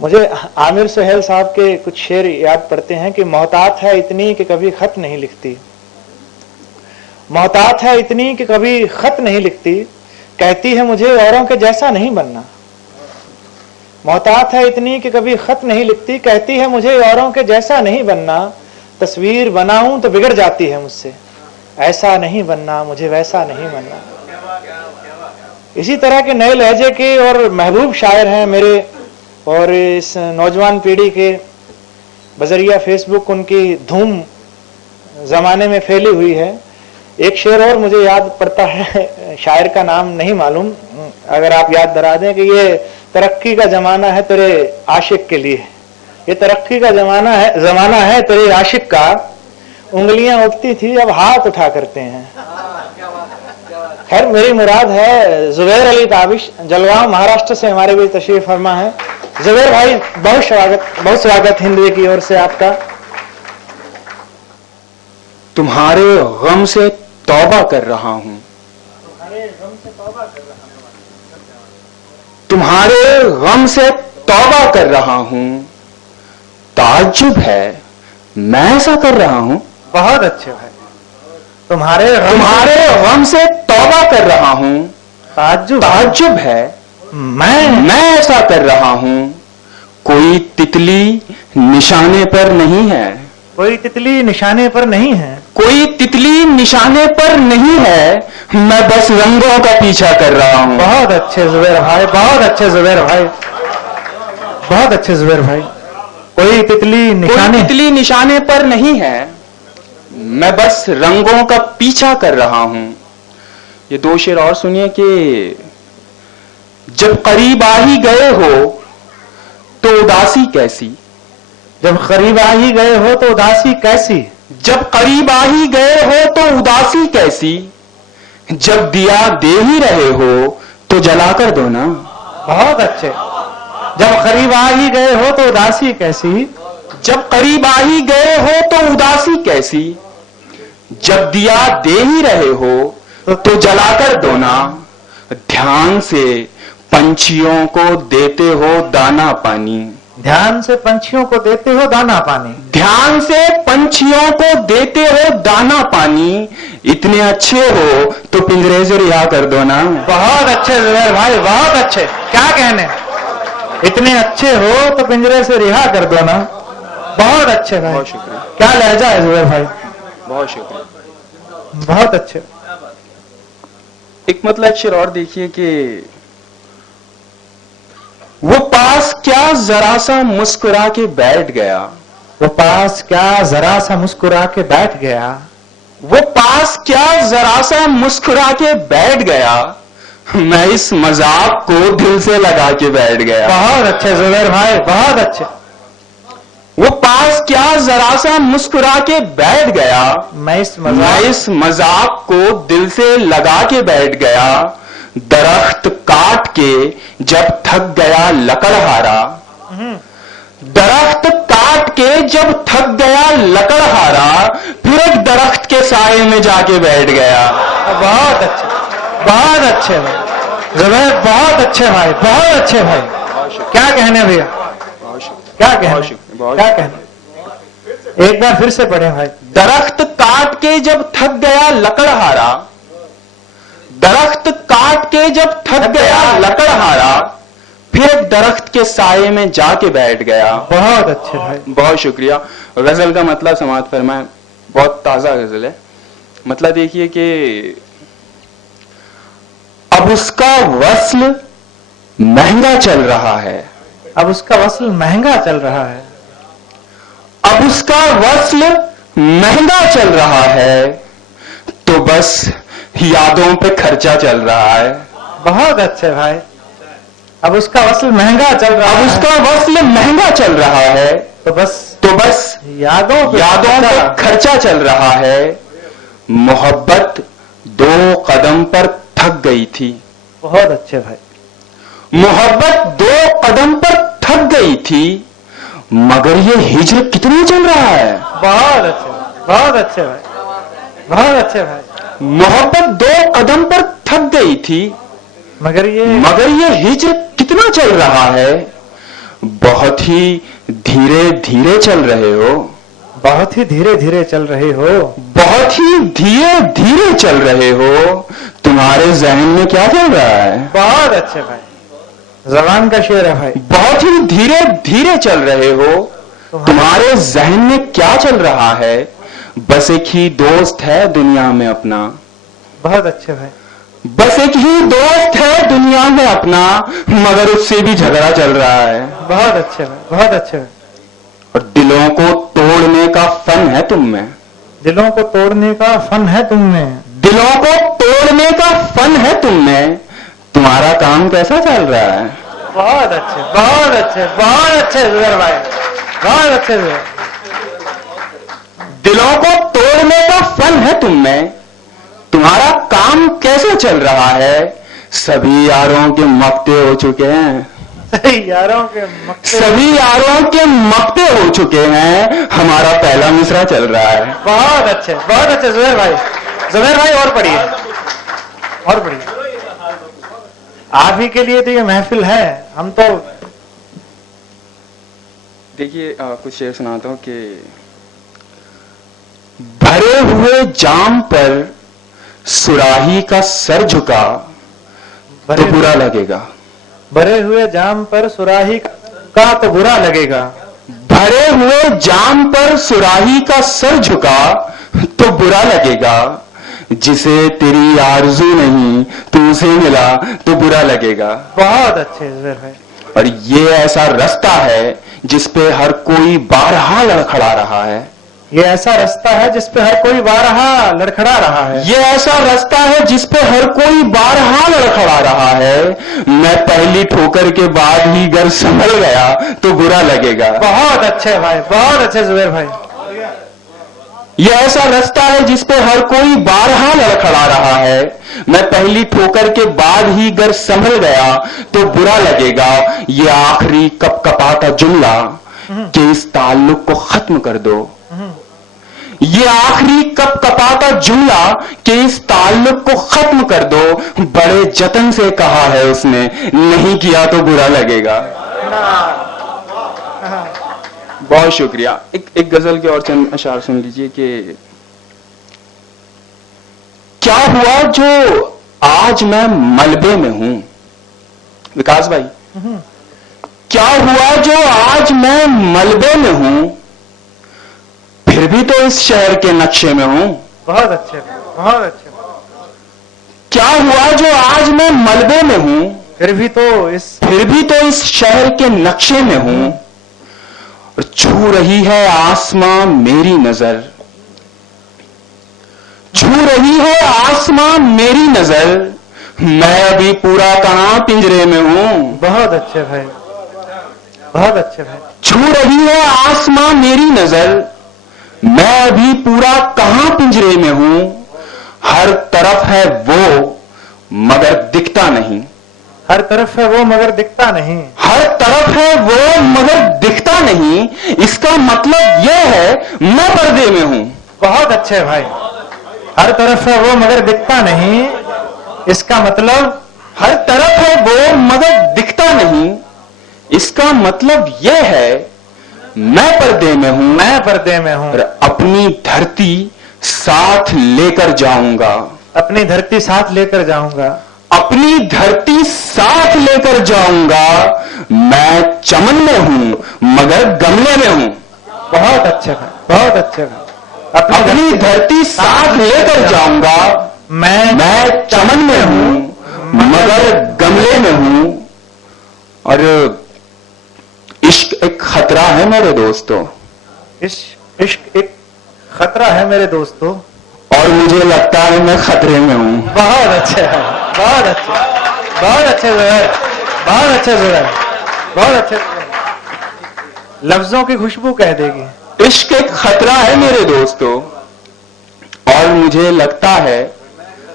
मुझे आमिर सुहेल साहब के कुछ शेर याद पड़ते हैं कि मोहतात है इतनी कि कभी खत नहीं लिखती, मोहतात है इतनी कि कभी खत नहीं लिखती, कहती है मुझे औरों के जैसा नहीं बनना। मोहतात है इतनी कि कभी खत नहीं लिखती, कहती है मुझे औरों के जैसा नहीं बनना। तस्वीर बनाऊं तो बिगड़ जाती है मुझसे, ऐसा नहीं बनना, मुझे वैसा नहीं बनना। इसी तरह के नए लहजे के और महबूब शायर हैं मेरे, और इस नौजवान पीढ़ी के बजरिया फेसबुक उनकी धूम जमाने में फैली हुई है। एक शेर और मुझे याद पड़ता है, शायर का नाम नहीं मालूम, अगर आप याद दिला दें कि ये तरक्की का जमाना है तेरे आशिक के लिए, ये तरक्की का जमाना है तेरे आशिक का, उंगलियां उठती थी अब हाथ उठा करते हैं। खैर मेरी मुराद है जुबैर अली ताबिश, जलगांव महाराष्ट्र से हमारे बीच तशरीफ फरमा है। जुबैर भाई बहुत स्वागत हिंदवी की ओर से आपका। तुम्हारे गम से तौबा कर रहा हूं, तुम्हारे गम से तौबा कर रहा हूं, ताज्जुब है मैं ऐसा कर रहा हूं। बहुत अच्छे भाई, तुम्हारे गम से तौबा कर रहा हूं, ताज्जुब है मैं ऐसा कर रहा हूं। कोई तितली निशाने पर नहीं है, कोई तितली निशाने पर नहीं है, कोई तितली निशाने पर नहीं है, मैं बस रंगों का पीछा कर रहा हूं। बहुत अच्छे जुबैर भाई, बहुत अच्छे जुबैर भाई, बहुत अच्छे जुबैर भाई। कोई तितली निशाने पर नहीं है, मैं बस रंगों का पीछा कर रहा हूं। ये दो शेर और सुनिए कि जब करीब आ ही गए हो तो उदासी कैसी, जब करीब आ ही गए हो तो उदासी कैसी, जब करीब आ ही गए हो तो उदासी कैसी, जब दिया दे ही रहे हो तो जलाकर दो ना। बहुत अच्छे, जब करीब आ ही गए हो तो उदासी कैसी, जब करीब आ ही गए हो तो उदासी कैसी, जब दिया दे ही रहे हो तो जलाकर दो ना। ध्यान से पंछियों को देते हो दाना पानी, ध्यान से पंछियों को देते हो दाना पानी, ध्यान से पंछियों को देते हो दाना पानी। इतने अच्छे हो तो पिंजरे से रिहा कर दो ना। बहुत अच्छे जुबैर भाई, बहुत अच्छे, क्या कहने, इतने अच्छे हो तो पिंजरे से रिहा कर दो ना। बहुत अच्छे भाई, बहुत शुक्रिया, क्या लहजा है जुबैर भाई, बहुत शुक्रिया, बहुत अच्छे। एक मतलब शेर और देखिए कि वो पास क्या जरा सा मुस्कुरा के बैठ गया, वो पास क्या जरा सा मुस्कुरा के बैठ गया, वो पास क्या जरा सा मुस्कुरा के बैठ गया, मैं इस मजाक को दिल से लगा के बैठ गया। बहुत अच्छे जुबैर भाई, बहुत अच्छे। वो पास क्या जरा सा मुस्कुरा के बैठ गया, मैं इस मजाक को दिल से लगा के बैठ गया। दरख्त काट के जब थक गया लकड़हारा, दरख्त काट के जब थक गया लकड़हारा, फिर एक दरख्त के साए में जाके बैठ गया। बहुत अच्छे, बहुत अच्छे भाई जुबैर, बहुत अच्छे भाई, बहुत अच्छे भाई, क्या कहने भैया, क्या कहने, क्या कहने, एक बार फिर से पढ़े भाई। दरख्त काट के जब थक गया लकड़हारा, दरख्त काट के जब थक गया लकड़हारा, फिर एक दरख्त के साये में जाके बैठ गया। बहुत अच्छे भाई, बहुत शुक्रिया। गजल का मतलब समाअत फरमाए, बहुत ताजा गजल है। मतलब देखिए कि अब उसका वस्ल महंगा चल रहा है, अब उसका वस्ल महंगा चल रहा है, अब उसका वस्ल महंगा चल रहा है, तो बस यादों पे खर्चा चल रहा है। बहुत अच्छे भाई, अब उसका वस्ल महंगा चल रहा है, अब उसका वस्ल महंगा चल रहा है, तो बस यादों पे खर्चा चल रहा है। मोहब्बत 2 कदम पर थक गई थी। बहुत अच्छे भाई, मोहब्बत 2 कदम पर थक गई थी, मगर ये हिजर कितना चल रहा है। बहुत अच्छे, बहुत अच्छे भाई, बहुत अच्छे भाई। मोहब्बत 2 कदम पर थक गई थी, मगर ये हिजर कितना चल रहा है। बहुत ही धीरे धीरे चल रहे हो। बहुत ही धीरे धीरे चल रहे हो। बहुत ही धीरे धीरे चल रहे हो। तुम्हारे जहन में क्या चल रहा है? बहुत अच्छे भाई, जबान का शेर है भाई। बहुत ही धीरे धीरे चल रहे हो। तुम्हारे जहन में क्या चल रहा है? बस एक ही दोस्त है दुनिया में अपना। बहुत अच्छे भाई। बस एक ही दोस्त है दुनिया में अपना, मगर उससे भी झगड़ा चल रहा है। बहुत अच्छे भाई, बहुत अच्छे भाई। और दिलों को तोड़ने का फन है तुम में। दिलों को तोड़ने का फन है तुम में। दिलों को तोड़ने का फन है तुम में। तुम्हारा काम कैसा चल रहा है? बहुत अच्छे, बहुत अच्छे, बहुत अच्छे जुबैर भाई, बहुत अच्छे जुबैर। दिलों को तोड़ने का फन है तुम में। तुम्हारा काम कैसे चल रहा है? सभी यारों के मक्ते हो चुके हैं। यारों के मक्ते। सभी यारों के मक्ते हो चुके हैं। हमारा पहला मिसरा चल रहा है। बहुत अच्छे, बहुत अच्छे जुबैर भाई। जुबैर भाई और पढ़िए, और पढ़िए। आप ही के लिए तो ये महफिल है। हम तो देखिए कुछ शेर सुनाता हूं कि भरे हुए जाम पर सुराही का सर झुका तो बुरा लगेगा। भरे हुए जाम पर सुराही का तो बुरा लगेगा। भरे हुए जाम पर सुराही का सर झुका तो बुरा लगेगा। जिसे तेरी आरज़ू नहीं तू उसे मिला तो बुरा लगेगा। बहुत अच्छे जुबैर भाई। और ये ऐसा रास्ता है जिस पे हर कोई बारहा लड़खड़ा रहा है। ये ऐसा रास्ता है जिस पे हर कोई बारहा लड़खड़ा रहा है। ये ऐसा रास्ता है जिस पे हर कोई बारहा लड़खड़ा रहा है। मैं पहली ठोकर के बाद ही घर संभल गया तो बुरा लगेगा। बहुत अच्छे भाई, बहुत अच्छे जुबैर भाई। ये ऐसा रास्ता है जिस पे हर कोई बारहा लड़खड़ा रहा है। मैं पहली ठोकर के बाद ही घर संभल गया तो बुरा लगेगा। ये आखिरी कपकपाता जुमला कि इस ताल्लुक को खत्म कर दो। ये आखिरी कपकपाता जुमला कि इस ताल्लुक को खत्म कर दो। बड़े जतन से कहा है उसने, नहीं किया तो बुरा लगेगा। बहुत शुक्रिया। एक गजल के और चंद अशार सुन लीजिए कि क्या हुआ जो आज मैं मलबे में हूं। विकास भाई, क्या हुआ जो आज मैं मलबे में हूं, फिर भी तो इस शहर के नक्शे में हूं। बहुत अच्छे, बहुत अच्छे। क्या हुआ जो आज मैं मलबे में हूं, फिर भी तो इस शहर के नक्शे में हूं। और छू रही है आसमां मेरी नजर, छू रही है आसमां मेरी नजर। मैं अभी पूरा कहां पिंजरे में हूं। बहुत अच्छे भाई, बहुत अच्छे भाई। छू रही है आसमां मेरी नजर, मैं अभी पूरा कहां पिंजरे में हूं। हर तरफ है वो मगर दिखता नहीं। हर तरफ है वो मगर दिखता नहीं। हर तरफ है वो मगर दिखता नहीं। इसका मतलब यह है मैं पर्दे में हूं। बहुत अच्छे भाई। हर तरफ है वो मगर दिखता नहीं, इसका मतलब हर तरफ है वो मगर दिखता नहीं। इसका मतलब यह है मैं पर्दे में हूं। मैं पर्दे में हूं। और अपनी धरती साथ लेकर जाऊंगा। अपनी धरती साथ लेकर जाऊंगा। अपनी धरती साथ लेकर जाऊंगा। मैं चमन में हूं मगर गमले में हूं। बहुत अच्छे भाई, बहुत अच्छे भाई। अपनी धरती साथ लेकर जाऊंगा। मैं चमन में हूं मगर गमले में हूं। और इश्क एक खतरा है मेरे दोस्तों। इश्क एक खतरा है मेरे दोस्तों। और मुझे लगता है मैं खतरे में हूं। बहुत अच्छे है, बहुत अच्छे, बहुत अच्छे जुबैर, बहुत अच्छे जुबैर, बहुत अच्छे। लफ्जों की खुशबू कह देगी। इश्क एक खतरा है मेरे दोस्तों, और मुझे लगता है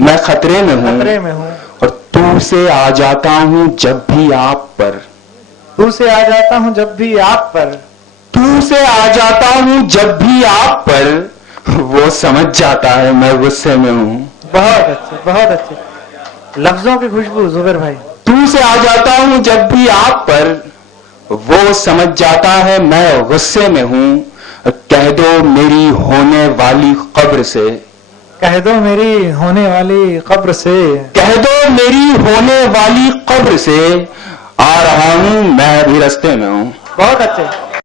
मैं खतरे में हूं। खतरे में हूं। और तू से आ जाता हूं जब भी आप पर। तू से आ जाता हूं जब भी आप पर। तू से आ जाता हूं जब भी आप पर। वो समझ जाता है मैं गुस्से में हूं। बहुत अच्छे, बहुत अच्छे। लफ्जों की खुशबू जुबैर भाई। तू से आ जाता हूं जब भी आप पर। वो समझ जाता है मैं गुस्से में हूं, कह दो मेरी होने वाली कब्र से, कह दो मेरी होने वाली कब्र से, कह दो मेरी होने वाली कब्र से, आ रहा हूं मैं भी रास्ते में हूं। बहुत अच्छे।